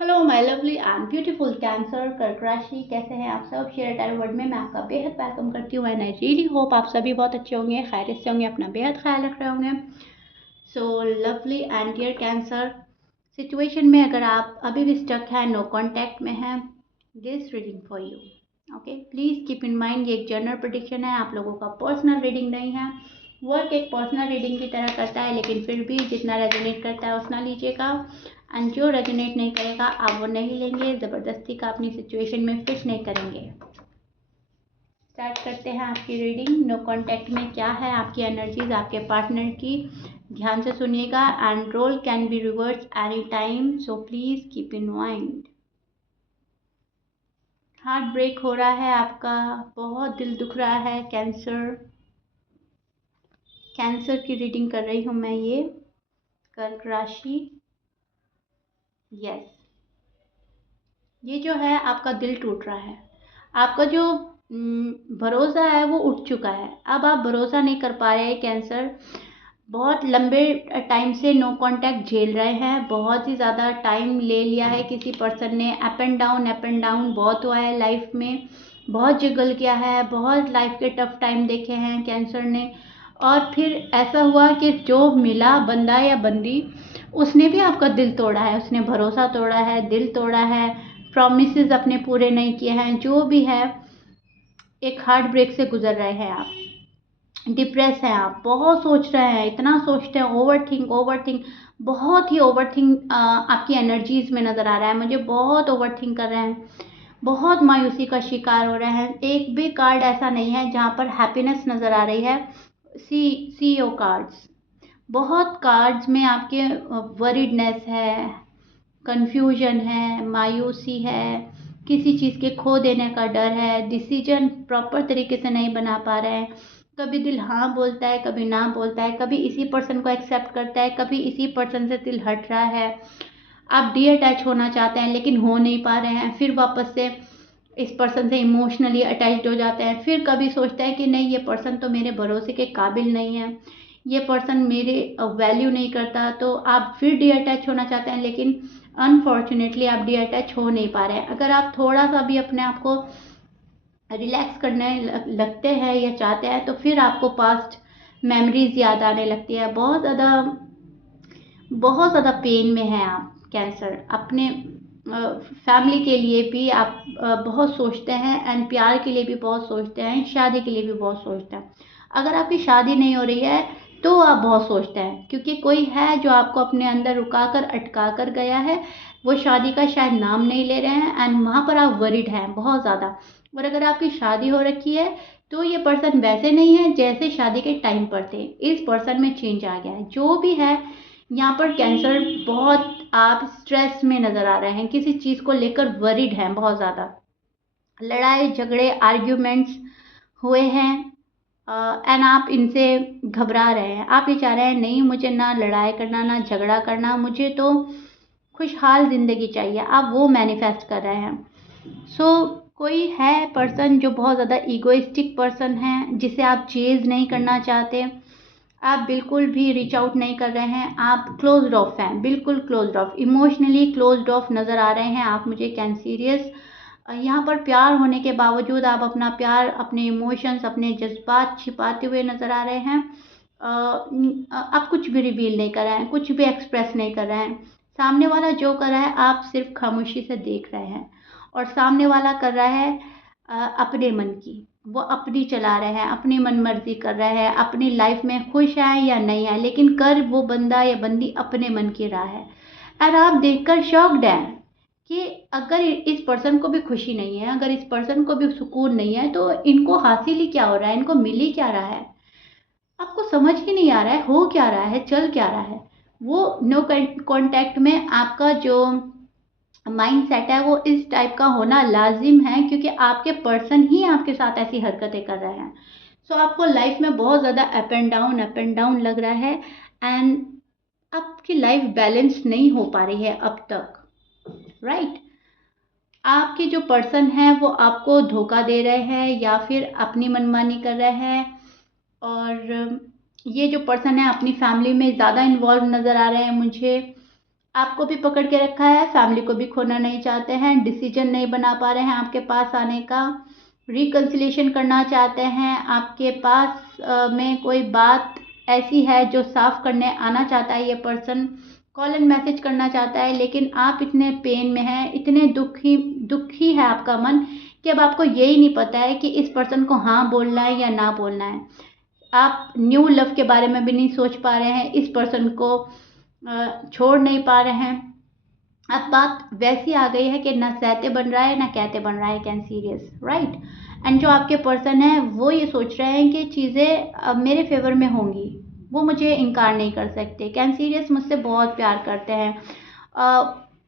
Hello my lovely and beautiful cancer कर्क राशि, कैसे हैं आप सब। शेयर टैरो वर्ड में मैं आपका बेहद वेलकम करती हूँ एंड आई रियली होप आप सभी बहुत अच्छे होंगे, खैरियत से होंगे, अपना बेहद ख्याल रख रहे होंगे। So lovely and dear Cancer, situation में अगर आप अभी भी स्टक है, नो कांटेक्ट में है, this reading for you. Okay, please keep in mind ये एक जनरल प्रेडिक्शन है, आप लोगों का पर्सनल रीडिंग नहीं है। वर्क एक पर्सनल रीडिंग की तरह करता है, लेकिन फिर भी जितना रेजोनेट करता है उतना लीजिएगा एंड जो रेजोनेट नहीं करेगा आप वो नहीं लेंगे, ज़बरदस्ती का अपनी सिचुएशन में फिट नहीं करेंगे। स्टार्ट करते हैं आपकी रीडिंग। नो कांटेक्ट में क्या है आपकी एनर्जीज आपके पार्टनर की, ध्यान से सुनिएगा। And role can be reverse any time, so please keep in mind. Heart break हो रहा है आपका, बहुत दिल दुख रहा है कैंसर। कैंसर की रीडिंग कर रही हूँ मैं, ये कर्क राशि। यस, ये जो है आपका दिल टूट रहा है, आपका जो भरोसा है वो उठ चुका है। अब आप भरोसा नहीं कर पा रहे हैं कैंसर, बहुत लंबे टाइम से नो कांटेक्ट झेल रहे हैं, बहुत ही ज़्यादा टाइम ले लिया है किसी पर्सन ने। अप एंड डाउन बहुत हुआ है लाइफ में, बहुत जिगल किया है, बहुत लाइफ के टफ टाइम देखे हैं कैंसर ने। और फिर ऐसा हुआ कि जो मिला बंदा या बंदी, उसने भी आपका दिल तोड़ा है, उसने भरोसा तोड़ा है, दिल तोड़ा है, प्रॉमिसेस अपने पूरे नहीं किए हैं, जो भी है। एक हार्ट ब्रेक से गुजर रहे हैं आप, डिप्रेस हैं आप, बहुत सोच रहे हैं, इतना सोचते हैं, ओवर थिंक, बहुत ही ओवर थिंक आपकी एनर्जीज में नज़र आ रहा है मुझे, बहुत ओवर थिंक कर रहे हैं, बहुत मायूसी का शिकार हो रहे हैं। एक भी कार्ड ऐसा नहीं है जहाँ पर हैप्पीनेस नज़र आ रही है। सी ओ कार्ड्स, बहुत कार्ड्स में आपके वरीडनेस है, कंफ्यूजन है, मायूसी है, किसी चीज़ के खो देने का डर है, डिसीजन प्रॉपर तरीके से नहीं बना पा रहे हैं। कभी दिल हाँ बोलता है, कभी ना बोलता है, कभी इसी पर्सन को एक्सेप्ट करता है, कभी इसी पर्सन से दिल हट रहा है। आप डी अटैच होना चाहते हैं लेकिन हो नहीं पा रहे हैं, फिर वापस से इस पर्सन से इमोशनली अटैच्ड हो जाते हैं, फिर कभी सोचते हैं कि नहीं ये पर्सन तो मेरे भरोसे के काबिल नहीं है, ये पर्सन मेरे वैल्यू नहीं करता, तो आप फिर डी अटैच होना चाहते हैं, लेकिन अनफॉर्चुनेटली आप डी अटैच हो नहीं पा रहे हैं। अगर आप थोड़ा सा भी अपने आप को रिलैक्स करने लगते हैं या चाहते हैं, तो फिर आपको पास्ट मेमोरीज याद आने लगती है। बहुत ज़्यादा पेन में हैं आप कैंसर, अपने फैमिली के लिए भी आप बहुत सोचते हैं एंड प्यार के लिए भी बहुत सोचते हैं, शादी के लिए भी बहुत सोचते हैं। अगर आपकी शादी नहीं हो रही है तो आप बहुत सोचते हैं, क्योंकि कोई है जो आपको अपने अंदर रुका कर अटका कर गया है, वो शादी का शायद नाम नहीं ले रहे हैं एंड वहाँ पर आप वरिड हैं बहुत ज़्यादा। और अगर आपकी शादी हो रखी है तो ये पर्सन वैसे नहीं है जैसे शादी के टाइम पर थे, इस पर्सन में चेंज आ गया है। जो भी है यहाँ पर कैंसर, बहुत आप स्ट्रेस में नज़र आ रहे हैं, किसी चीज़ को लेकर वरिड हैं बहुत ज़्यादा, लड़ाई झगड़े आर्ग्यूमेंट्स हुए हैं एंड आप इनसे घबरा रहे हैं। आप ये चाह रहे हैं नहीं मुझे ना लड़ाई करना ना झगड़ा करना, मुझे तो खुशहाल ज़िंदगी चाहिए, आप वो मैनिफेस्ट कर रहे हैं। कोई है पर्सन जो बहुत ज़्यादा ईगोइस्टिक पर्सन है, जिसे आप चेज़ नहीं करना चाहते, आप बिल्कुल भी रीच आउट नहीं कर रहे हैं, आप क्लोज्ड ऑफ हैं, बिल्कुल closed of, emotionally closed of नज़र आ रहे हैं आप मुझे कैंसीरियस। यहाँ पर प्यार होने के बावजूद आप अपना प्यार, अपने इमोशंस, अपने जज्बात छिपाते हुए नज़र आ रहे हैं। आप कुछ भी रिवील नहीं कर रहे हैं, कुछ भी एक्सप्रेस नहीं कर रहे हैं। सामने वाला जो कर रहा है आप सिर्फ खामोशी से देख रहे हैं, और सामने वाला कर रहा है अपने मन की, वो अपनी चला रहे हैं, अपनी मन मर्जी कर रहे हैं, अपनी लाइफ में खुश है या नहीं है, लेकिन कर वो बंदा या बंदी अपने मन की राह है। और आप देखकर शॉक्ड हैं कि अगर इस पर्सन को भी खुशी नहीं है, अगर इस पर्सन को भी सुकून नहीं है, तो इनको हासिल ही क्या हो रहा है, इनको मिल ही क्या रहा है। आपको समझ ही नहीं आ रहा है हो क्या रहा है, चल क्या रहा है। वो नो कांटेक्ट में आपका जो माइंड सेट है वो इस टाइप का होना लाजिम है, क्योंकि आपके पर्सन ही आपके साथ ऐसी हरकतें कर रहे हैं। आपको लाइफ में बहुत ज़्यादा अप एंड डाउन लग रहा है एंड आपकी लाइफ बैलेंस नहीं हो पा रही है अब तक, राइट। आपके जो पर्सन हैं वो आपको धोखा दे रहे हैं या फिर अपनी मनमानी कर रहे हैं, और ये जो पर्सन है अपनी फैमिली में ज़्यादा इन्वॉल्व नज़र आ रहे हैं मुझे। आपको भी पकड़ के रखा है, फैमिली को भी खोना नहीं चाहते हैं, डिसीजन नहीं बना पा रहे हैं आपके पास आने का, रिकन्सिलेशन करना चाहते हैं आपके पास में कोई बात ऐसी है जो साफ करने आना चाहता है ये पर्सन, कॉल एंड मैसेज करना चाहता है, लेकिन आप इतने पेन में हैं, इतने दुखी दुखी है आपका मन कि अब आपको यही नहीं पता है कि इस पर्सन को हाँ बोलना है या ना बोलना है। आप न्यू लव के बारे में भी नहीं सोच पा रहे हैं, इस पर्सन को छोड़ नहीं पा रहे हैं। अब बात वैसी आ गई है कि ना सहते बन रहा है ना कहते बन रहा है, कैन सीरियस राइट। एंड जो आपके पर्सन है वो ये सोच रहे हैं कि चीज़ें अब मेरे फेवर में होंगी, वो मुझे इनकार नहीं कर सकते, कैन सीरियस मुझसे बहुत प्यार करते हैं,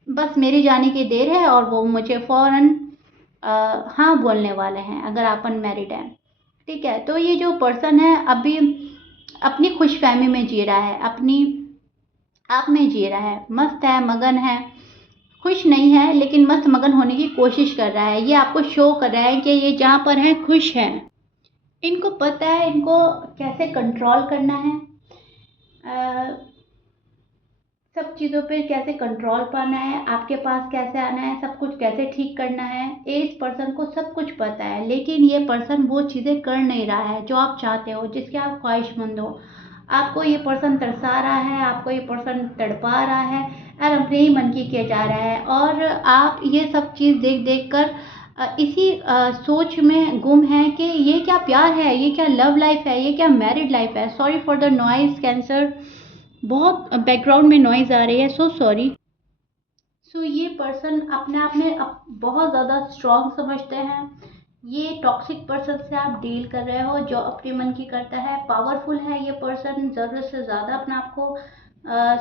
बस मेरी जाने की देर है और वो मुझे फ़ौरन हाँ बोलने वाले हैं अगर आप अनमैरिड हैं। ठीक है, तो ये जो पर्सन है अभी अपनी खुशफहमी में जी रहा है, अपनी आप में जी रहा है, मस्त है, मगन है, खुश नहीं है लेकिन मस्त मगन होने की कोशिश कर रहा है। ये आपको शो कर रहा है कि ये जहाँ पर है खुश है, इनको पता है इनको कैसे कंट्रोल करना है, सब चीज़ों पे कैसे कंट्रोल पाना है, आपके पास कैसे आना है, सब कुछ कैसे ठीक करना है। इस पर्सन को सब कुछ पता है, लेकिन ये पर्सन वो चीज़ें कर नहीं रहा है जो आप चाहते हो, जिसके आप ख्वाहिशमंद हो। आपको ये पर्सन तरसा रहा है, आपको ये पर्सन तड़पा रहा है और अपने ही मन की किया जा रहा है, और आप ये सब चीज़ देख देख कर इसी सोच में गुम है कि ये क्या प्यार है, ये क्या लव लाइफ है, ये क्या मैरिड लाइफ है। Sorry for the noise cancer, बहुत बैकग्राउंड में नॉइज़ आ रही है, सो सॉरी। सो ये पर्सन अपने आप में बहुत ज़्यादा स्ट्रॉन्ग समझते हैं। ये टॉक्सिक पर्सन से आप डील कर रहे हो जो अपने मन की करता है, पावरफुल है ये पर्सन, ज़रूरत से ज़्यादा अपने आप को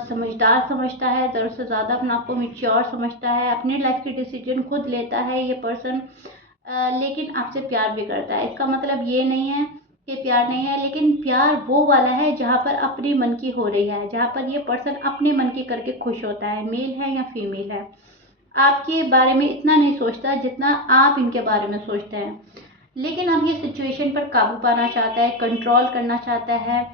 समझदार समझता है, ज़रूरत से ज़्यादा अपने आप को मेच्योर समझता है, अपने लाइफ की डिसीजन खुद लेता है ये पर्सन, लेकिन आपसे प्यार भी करता है। इसका मतलब ये नहीं है कि प्यार नहीं है, लेकिन प्यार वो वाला है जहाँ पर अपने मन की हो रही है, जहाँ पर ये पर्सन अपने मन की करके खुश होता है, मेल है या फीमेल है। आपके बारे में इतना नहीं सोचता जितना आप इनके बारे में सोचते हैं, लेकिन अब ये सिचुएशन पर काबू पाना चाहता है, कंट्रोल करना चाहता है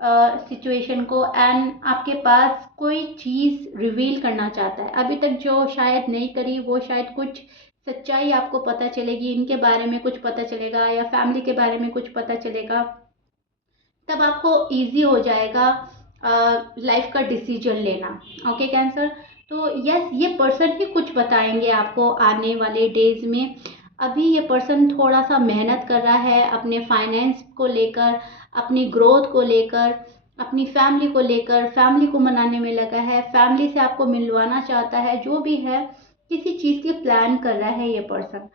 सिचुएशन को, एंड आपके पास कोई चीज़ रिवील करना चाहता है अभी तक जो शायद नहीं करी, वो शायद कुछ सच्चाई आपको पता चलेगी, इनके बारे में कुछ पता चलेगा या फैमिली के बारे में कुछ पता चलेगा, तब आपको इजी हो जाएगा लाइफ का डिसीजन लेना। ओके कैंसर, तो यस ये पर्सन ही कुछ बताएंगे आपको आने वाले डेज में। अभी ये पर्सन थोड़ा सा मेहनत कर रहा है अपने फाइनेंस को लेकर, अपनी ग्रोथ को लेकर, अपनी फैमिली को लेकर, फैमिली को मनाने में लगा है, फैमिली से आपको मिलवाना चाहता है, जो भी है किसी चीज़ की प्लान कर रहा है ये पर्सन।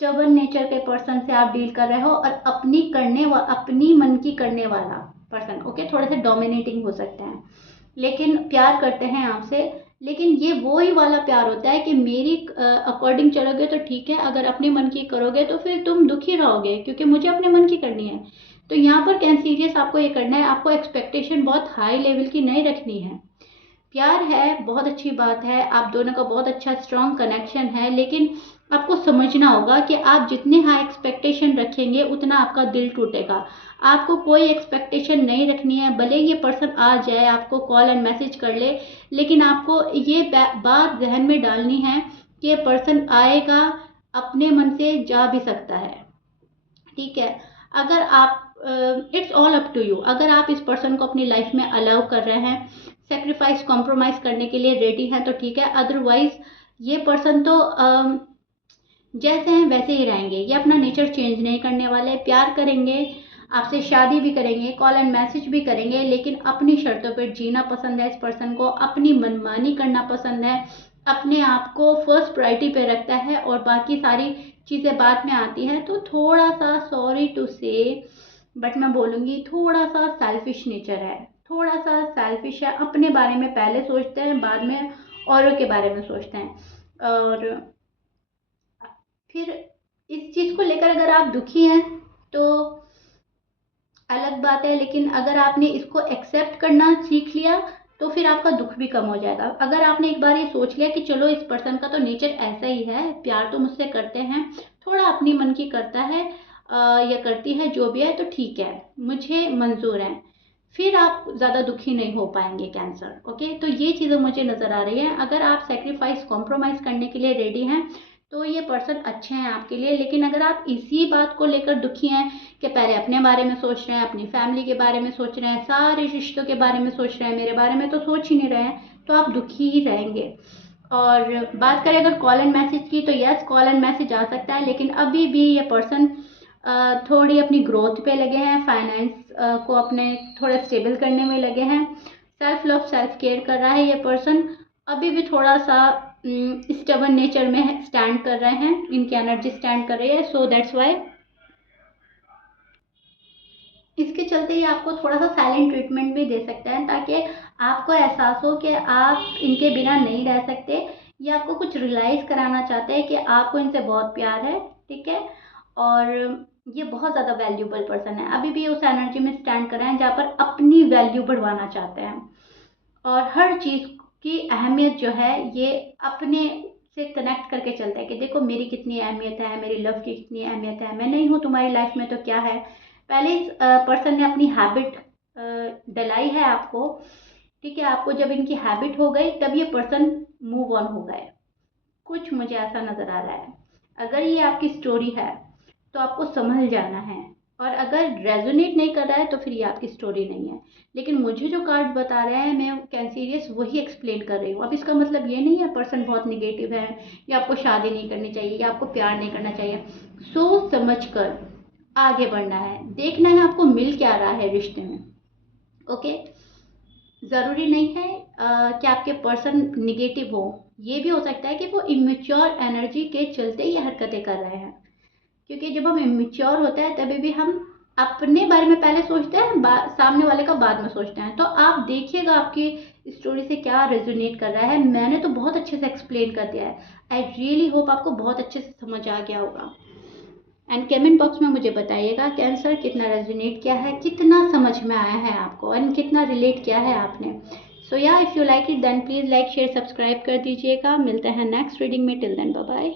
स्टबर्न नेचर के पर्सन से आप डील कर रहे हो और अपनी मन की करने वाला पर्सन, ओके, थोड़े से डोमिनेटिंग हो सकते हैं लेकिन प्यार करते हैं आपसे, लेकिन ये वो ही वाला प्यार होता है कि मेरी अकॉर्डिंग चलोगे तो ठीक है, अगर अपने मन की करोगे तो फिर तुम दुखी रहोगे क्योंकि मुझे अपने मन की करनी है। तो यहाँ पर कैंसीरियस आपको ये करना है, आपको एक्सपेक्टेशन बहुत हाई लेवल की नहीं रखनी है। प्यार है, बहुत अच्छी बात है, आप दोनों का बहुत अच्छा स्ट्रॉन्ग कनेक्शन है, लेकिन आपको समझना होगा कि आप जितने हाई एक्सपेक्टेशन रखेंगे उतना आपका दिल टूटेगा। आपको कोई एक्सपेक्टेशन नहीं रखनी है, भले ये पर्सन आ जाए आपको कॉल एंड मैसेज कर ले, लेकिन आपको ये बात जहन में डालनी है कि ये पर्सन आएगा, अपने मन से जा भी सकता है। ठीक है, अगर आप it's all up to you, अगर आप इस पर्सन को अपनी लाइफ में अलाउ कर रहे हैं, सेक्रीफाइस कॉम्प्रोमाइज करने के लिए रेडी हैं तो ठीक है, अदरवाइज ये पर्सन तो जैसे हैं वैसे ही रहेंगे, ये अपना नेचर चेंज नहीं करने वाले, प्यार करेंगे आपसे, शादी भी करेंगे, कॉल एंड मैसेज भी करेंगे, लेकिन अपनी शर्तों पर जीना पसंद है इस पर्सन को, अपनी मनमानी करना पसंद है, अपने आप को फर्स्ट प्रायोरिटी पे रखता है और बाकी सारी चीज़ें बाद में आती हैं। तो थोड़ा सा सॉरी टू से बट मैं बोलूँगी थोड़ा सा सेल्फिश नेचर है, थोड़ा सा सेल्फिश है, अपने बारे में पहले सोचते हैं, बाद में औरों के बारे में सोचते हैं। और फिर इस चीज़ को लेकर अगर आप दुखी हैं तो अलग बात है, लेकिन अगर आपने इसको एक्सेप्ट करना सीख लिया तो फिर आपका दुख भी कम हो जाएगा। अगर आपने एक बार ये सोच लिया कि चलो इस पर्सन का तो नेचर ऐसा ही है, प्यार तो मुझसे करते हैं, थोड़ा अपनी मन की करता है या करती है, जो भी है तो ठीक है, मुझे मंजूर है, फिर आप ज़्यादा दुखी नहीं हो पाएंगे कैंसर। ओके, तो ये चीज़ें मुझे नज़र आ रही हैं। अगर आप सेक्रीफाइस कॉम्प्रोमाइज़ करने के लिए रेडी हैं तो ये पर्सन अच्छे हैं आपके लिए। लेकिन अगर आप इसी बात को लेकर दुखी हैं कि पहले अपने बारे में सोच रहे हैं, अपनी फैमिली के बारे में सोच रहे हैं, सारे रिश्तों के बारे में सोच रहे हैं, मेरे बारे में तो सोच ही नहीं रहे हैं, तो आप दुखी ही रहेंगे। और बात करें अगर कॉल एंड मैसेज की, तो यस, कॉल एंड मैसेज आ सकता है, लेकिन अभी भी ये पर्सन थोड़ी अपनी ग्रोथ पे लगे हैं, फाइनेंस को अपने थोड़ा स्टेबल करने में लगे हैं, सेल्फ लव सेल्फ केयर कर रहा है ये पर्सन। अभी भी थोड़ा सा स्टबर्न नेचर में स्टैंड कर रहे हैं, इनकी एनर्जी स्टैंड कर रही है, सो दैट्स वाई इसके चलते ये आपको थोड़ा सा साइलेंट ट्रीटमेंट भी दे सकते हैं, ताकि आपको एहसास हो कि आप इनके बिना नहीं रह सकते। ये आपको कुछ रियलाइज़ कराना चाहते हैं कि आपको इनसे बहुत प्यार है, ठीक है, और ये बहुत ज़्यादा वैल्यूबल पर्सन है। अभी भी उस एनर्जी में स्टैंड कर रहे हैं जहाँ पर अपनी वैल्यू बढ़वाना चाहते हैं, और हर चीज़ की अहमियत जो है ये अपने से कनेक्ट करके चलता है कि देखो मेरी कितनी अहमियत है, मेरी लव की कितनी अहमियत है, मैं नहीं हूँ तुम्हारी लाइफ में तो क्या है। पहले इस पर्सन ने अपनी हैबिट डलाई है आपको, ठीक है, आपको जब इनकी हैबिट हो गई तब ये पर्सन मूव ऑन हो गए, कुछ मुझे ऐसा नज़र आ रहा है। अगर ये आपकी स्टोरी है तो आपको संभल जाना है, और अगर रेजोनेट नहीं कर रहा है तो फिर ये आपकी स्टोरी नहीं है। लेकिन मुझे जो कार्ड बता रहे हैं मैं कैंसीरियस वही एक्सप्लेन कर रही हूँ। अब इसका मतलब ये नहीं है पर्सन बहुत निगेटिव है, या आपको शादी नहीं करनी चाहिए, या आपको प्यार नहीं करना चाहिए। सोच समझ कर आगे बढ़ना है, देखना है आपको मिल क्या रहा है रिश्ते में। ओके, ज़रूरी नहीं है कि आपके पर्सन निगेटिव हो, ये भी हो सकता है कि वो इमेच्योर एनर्जी के चलते ये हरकतें कर रहे हैं। क्योंकि जब हम इमेच्योर होते हैं तभी भी हम अपने बारे में पहले सोचते हैं, सामने वाले का बाद में सोचते हैं। तो आप देखिएगा आपकी स्टोरी से क्या रेजोनेट कर रहा है। मैंने तो बहुत अच्छे से एक्सप्लेन कर दिया है, आई रियली होप आपको बहुत अच्छे से समझ आ गया होगा। एंड कमेंट बॉक्स में मुझे बताइएगा कैंसर कितना रेजोनेट किया है, कितना समझ में आया है आपको, एंड कितना रिलेट किया है आपने। सो या if you like it then please like share subscribe कर दीजिएगा। मिलते हैं नेक्स्ट रीडिंग में, टिल देन बाय बाय।